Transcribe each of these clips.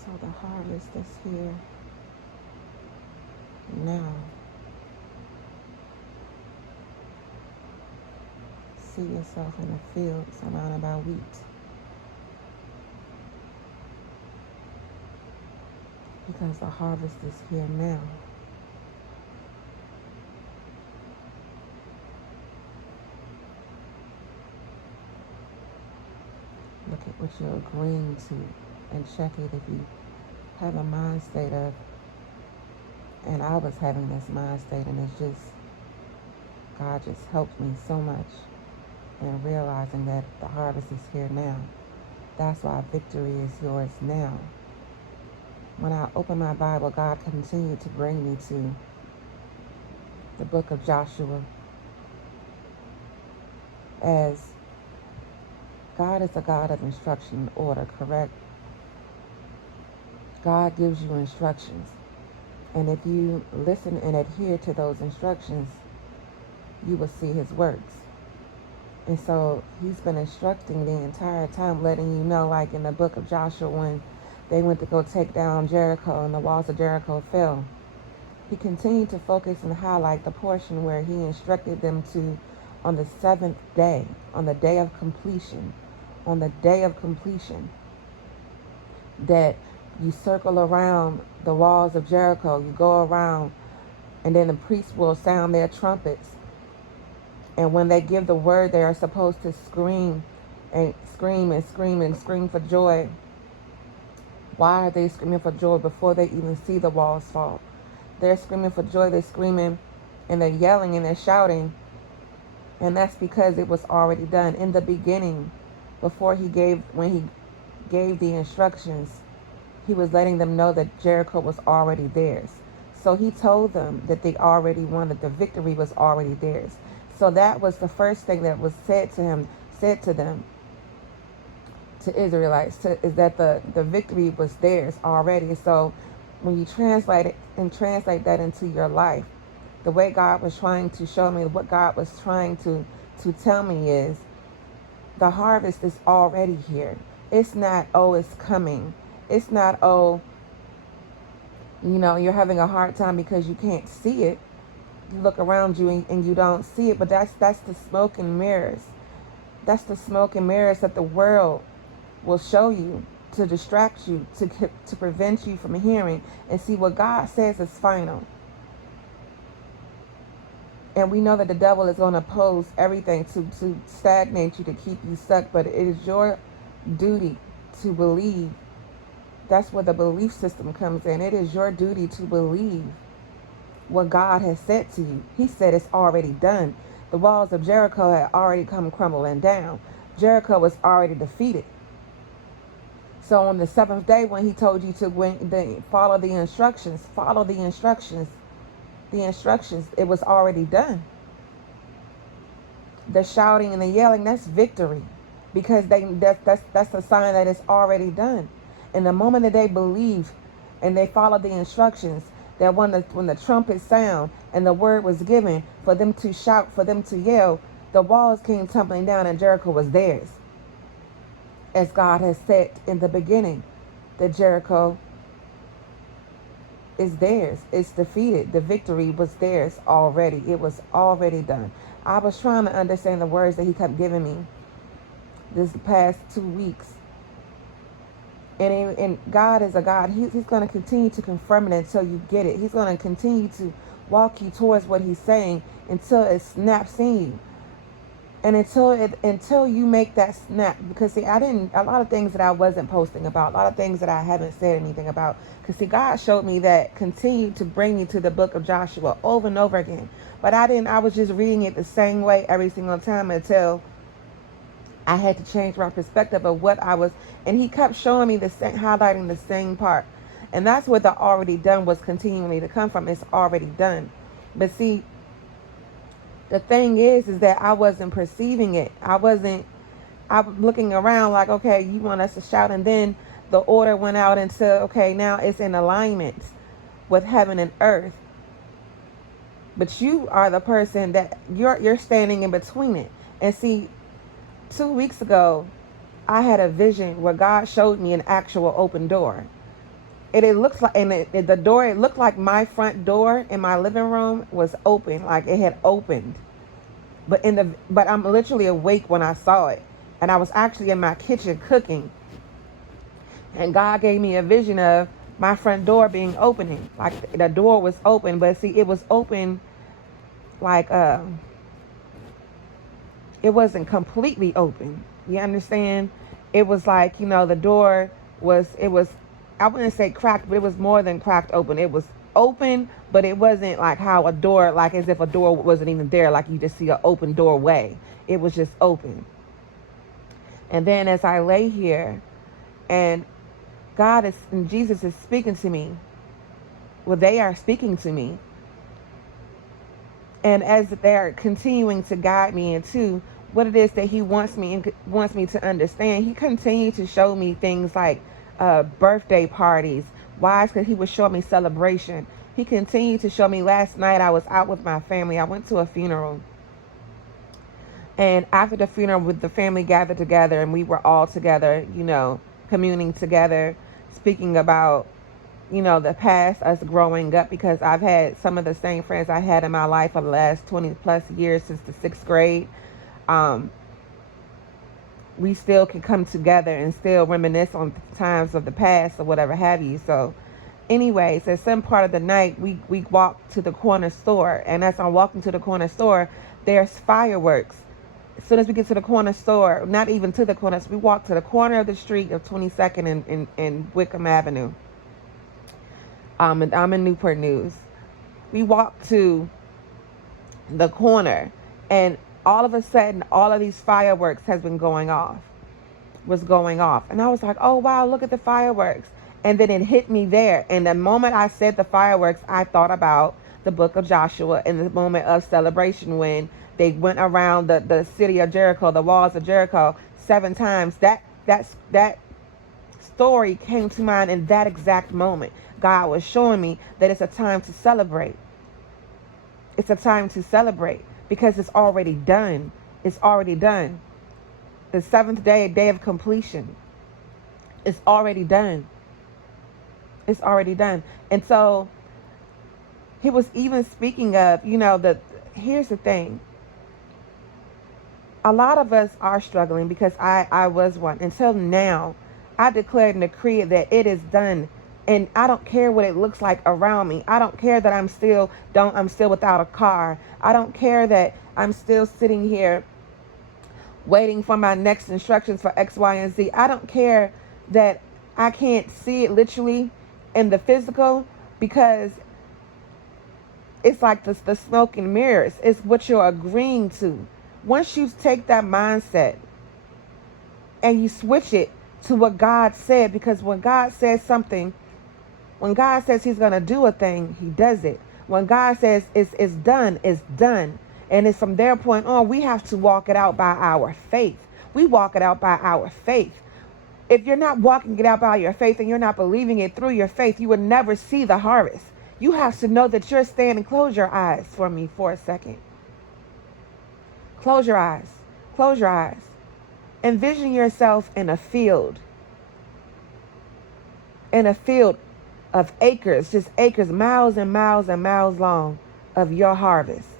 So the harvest is here now. See yourself in the field surrounded by wheat, because the harvest is here now. Look at what you're agreeing to and check it if you have a mind state of, and I was having this mind state, and it's just, God just helped me so much in realizing that the harvest is here now. That's why victory is yours now. When I opened my Bible, God continued to bring me to the book of Joshua, as God is a God of instruction and order, correct? God gives you instructions. And if you listen and adhere to those instructions, you will see his works. And so he's been instructing the entire time, letting you know, like in the book of Joshua, when they went to go take down Jericho and the walls of Jericho fell, he continued to focus and highlight the portion where he instructed them to, on the seventh day, on the day of completion, that you circle around the walls of Jericho, you go around, and then the priests will sound their trumpets. And when they give the word, they are supposed to scream and scream and scream and scream for joy. Why are they screaming for joy before they even see the walls fall? They're screaming for joy, they're screaming and they're yelling and they're shouting. And that's because it was already done in the beginning. When he gave the instructions, he was letting them know that Jericho was already theirs. So he told them that they already won, that the victory was already theirs. So that was the first thing that was said to them, to Israelites, is that the victory was theirs already. So when you translate it and translate that into your life, the way God was trying to show me, what God was trying to tell me is, the harvest is already here. It's not, oh, it's coming. It's not, oh, you're having a hard time because you can't see it. You look around you and you don't see it, but that's the smoke and mirrors. That's the smoke and mirrors that the world will show you to distract you, to prevent you from hearing and see what God says is final. And we know that the devil is going to oppose everything to stagnate you, to keep you stuck, but it is your duty to believe. That's where the belief system comes in. It is your duty to believe what God has said to you. He said it's already done. The walls of Jericho had already come crumbling down. Jericho was already defeated. So on the seventh day, when he told you to follow the instructions, it was already done. The shouting and the yelling, that's victory, because that's a sign that it's already done. And the moment that they believe and they follow the instructions, that when the trumpet sound and the word was given for them to shout, for them to yell, the walls came tumbling down and Jericho was theirs. As God has said in the beginning, that Jericho is theirs. It's defeated. The victory was theirs already. It was already done. I was trying to understand the words that he kept giving me this past 2 weeks. And God is a God. He's going to continue to confirm it until you get it. He's going to continue to walk you towards what he's saying until it snaps in you. And until you make that snap, because see, a lot of things that I wasn't posting about, a lot of things that I haven't said anything about, because see, God showed me that continued to bring me to the book of Joshua over and over again. But I was just reading it the same way every single time until I had to change my perspective of what I was, and he kept showing me highlighting the same part. And that's where the already done was continually to come from. It's already done. But see, the thing is that I wasn't perceiving it. I was looking around like, okay, you want us to shout. And then the order went out into, okay, now it's in alignment with heaven and earth. But you are the person that you're standing in between it. And see, 2 weeks ago, I had a vision where God showed me an actual open door. it looks like, and the door, it looked like my front door in my living room was open, like it had opened. But I'm literally awake when I saw it. And I was actually in my kitchen cooking. And God gave me a vision of my front door being opening. Like the door was open, but see, it was open like it wasn't completely open. You understand? It was like, the door was, I wouldn't say cracked, but it was more than cracked open. It was open, but it wasn't like how a door, like as if a door wasn't even there, like you just see an open doorway. It was just open. And then as I lay here and and Jesus is speaking to me, well, they are speaking to me. And as they're continuing to guide me into what it is that he wants me to understand, he continued to show me things like birthday parties. Why? Because he was showing me celebration. He continued to show me. Last night I was out with my family. I went to a funeral. And after the funeral, with the family gathered together, and we were all together, communing together, speaking about, the past, us growing up, because I've had some of the same friends I had in my life for the last 20 plus years since the 6th grade. We still can come together and still reminisce on times of the past or whatever have you. So anyways, at some part of the night, we walked to the corner store. And as I'm walking to the corner store, there's fireworks. As soon as we get to the corner store, not even to the corner, so we walk to the corner of the street of 22nd and Wickham Avenue. And I'm in Newport News. We walked to the corner, and all of a sudden, all of these fireworks was going off. And I was like, oh, wow, look at the fireworks. And then it hit me there. And the moment I said the fireworks, I thought about the book of Joshua in the moment of celebration when they went around the city of Jericho, the walls of Jericho, 7 times. That story came to mind in that exact moment. God was showing me that it's a time to celebrate. It's a time to celebrate because it's already done. It's already done. The 7th day of completion. It's already done. It's already done. And so he was even speaking of, here's the thing. A lot of us are struggling because I was one. Until now, I declared and decreed that it is done. And I don't care what it looks like around me. I don't care that I'm still without a car. I don't care that I'm still sitting here waiting for my next instructions for X, Y, and Z. I don't care that I can't see it literally in the physical, because it's like the smoke and mirrors. It's what you're agreeing to. Once you take that mindset and you switch it to what God said, because when God says something, when God says he's going to do a thing, he does it. When God says it's done, it's done. And it's from their point on, we have to walk it out by our faith. We walk it out by our faith. If you're not walking it out by your faith and you're not believing it through your faith, you will never see the harvest. You have to know that you're standing. Close your eyes for me for a second. Close your eyes. Close your eyes. Envision yourself in a field. In a field of acres, just acres, miles and miles and miles long of your harvest.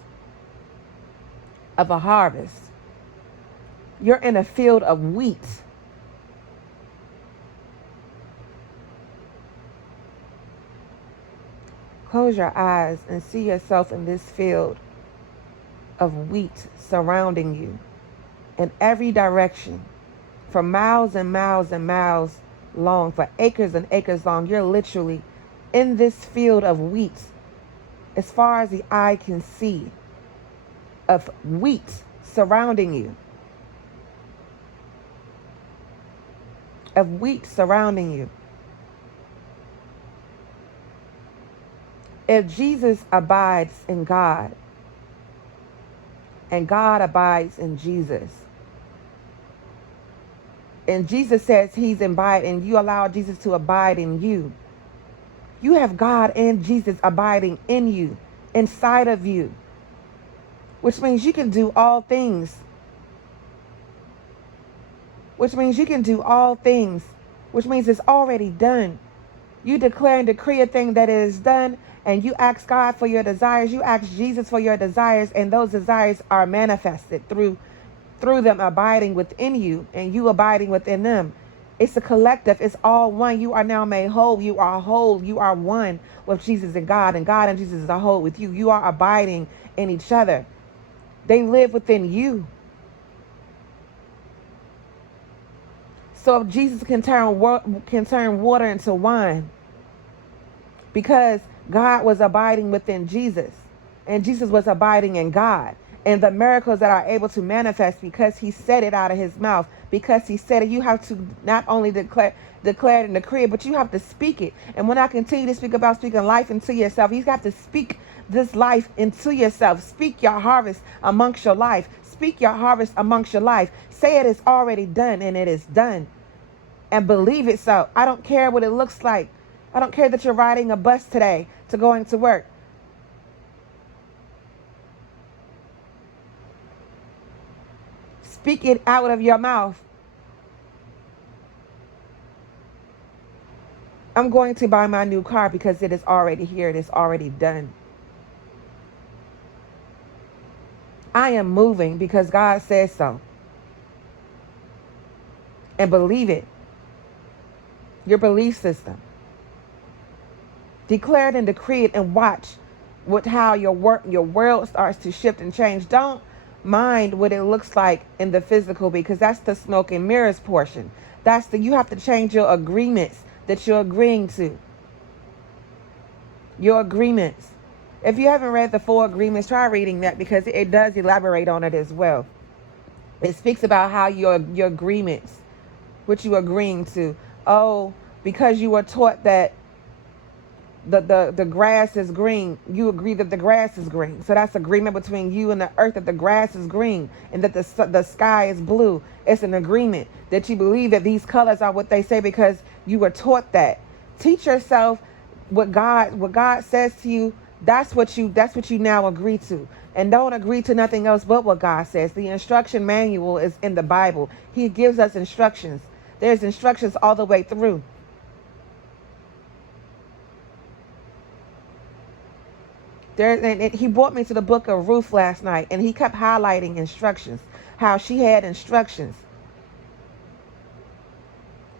Of a harvest. You're in a field of wheat. Close your eyes and see yourself in this field of wheat surrounding you in every direction, for miles and miles and miles long, for acres and acres long. You're literally in this field of wheat, as far as the eye can see, of wheat surrounding you. Of wheat surrounding you. If Jesus abides in God, and God abides in Jesus, and Jesus says he's abiding, and you allow Jesus to abide in you, you have God and Jesus abiding in you, inside of you, which means you can do all things. Which means you can do all things, which means it's already done. You declare and decree a thing that is done, and you ask God for your desires. You ask Jesus for your desires, and those desires are manifested through them abiding within you and you abiding within them. It's a collective. It's all one. You are now made whole. You are whole. You are one with Jesus and God and Jesus is a whole with you. You are abiding in each other. They live within you. So if Jesus can turn water into wine, because God was abiding within Jesus, and Jesus was abiding in God, and the miracles that are able to manifest because he said it out of his mouth, because he said it, you have to not only declare it and decree it, but you have to speak it. And when I continue to speak about speaking life into yourself, you have to speak this life into yourself. Speak your harvest amongst your life. Speak your harvest amongst your life. Say it is already done, and it is done. And believe it so. I don't care what it looks like. I don't care that you're riding a bus today to going to work. Speak it out of your mouth. I'm going to buy my new car because it is already here. It is already done. I am moving because God says so. And believe it. Your belief system. Declare it and decree it and watch how your world starts to shift and change. Don't mind what it looks like in the physical, because that's the smoke and mirrors portion. You have to change your agreements that you're agreeing to. Your agreements. If you haven't read the 4 agreements, try reading that, because it does elaborate on it as well. It speaks about how your agreements, what you agreeing to. Oh, because you were taught that the grass is green, you agree that the grass is green. So that's agreement between you and the earth, that the grass is green and that the sky is blue. It's an agreement that you believe that these colors are what they say because you were taught that. Teach yourself what God says to you. That's what you now agree to. And don't agree to nothing else but what God says. The instruction manual is in the Bible. He gives us instructions. There's instructions all the way through. He brought me to the book of Ruth last night, and he kept highlighting instructions, how she had instructions,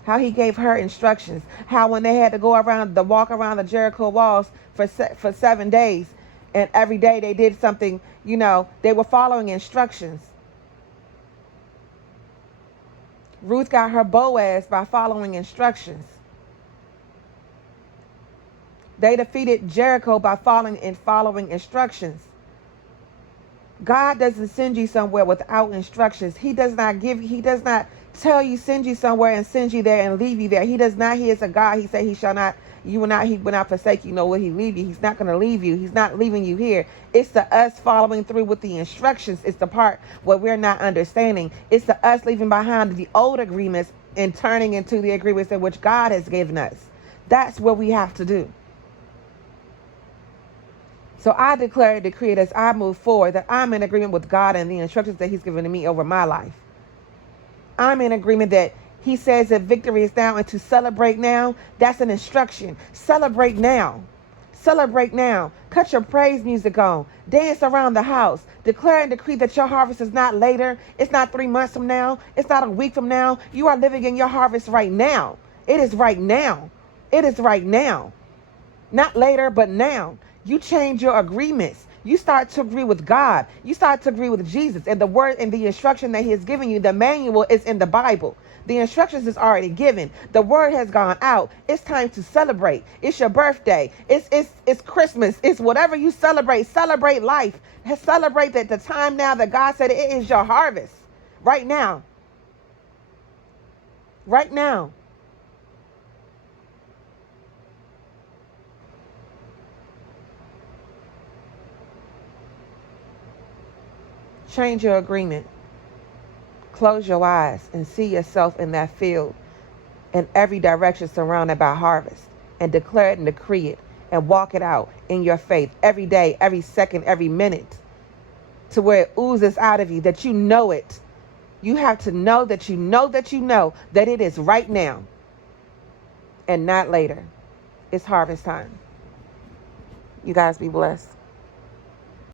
how he gave her instructions, how when they had to walk around the Jericho walls for 7 days, and every day they did something, they were following instructions. Ruth got her Boaz by following instructions. They defeated Jericho by following instructions. God doesn't send you somewhere without instructions. He does not tell you, send you somewhere and send you there and leave you there. He does not. He is a God. He said he will not forsake you, nor will he leave you. He's not going to leave you. He's not leaving you here. It's the us following through with the instructions. It's the part where we're not understanding. It's the us leaving behind the old agreements and turning into the agreements in which God has given us. That's what we have to do. So I declare and decree it as I move forward that I'm in agreement with God and the instructions that he's given to me over my life. I'm in agreement that he says that victory is now and to celebrate now. That's an instruction. Celebrate now. Celebrate now. Cut your praise music on. Dance around the house. Declare and decree that your harvest is not later. It's not 3 months from now. It's not a week from now. You are living in your harvest right now. It is right now. It is right now. Not later, but now. You change your agreements. You start to agree with God. You start to agree with Jesus and the word and the instruction that he has given you. The manual is in the Bible. The instructions is already given. The word has gone out. It's time to celebrate. It's your birthday. It's Christmas. It's whatever you celebrate. Celebrate life. Celebrate that the time now that God said it is your harvest. Right now. Right now. Change your agreement. Close your eyes and see yourself in that field in every direction surrounded by harvest, and declare it and decree it and walk it out in your faith every day, every second, every minute, to where it oozes out of you that you know it. You have to know that you know that you know that it is right now and not later. It's harvest time. You guys be blessed.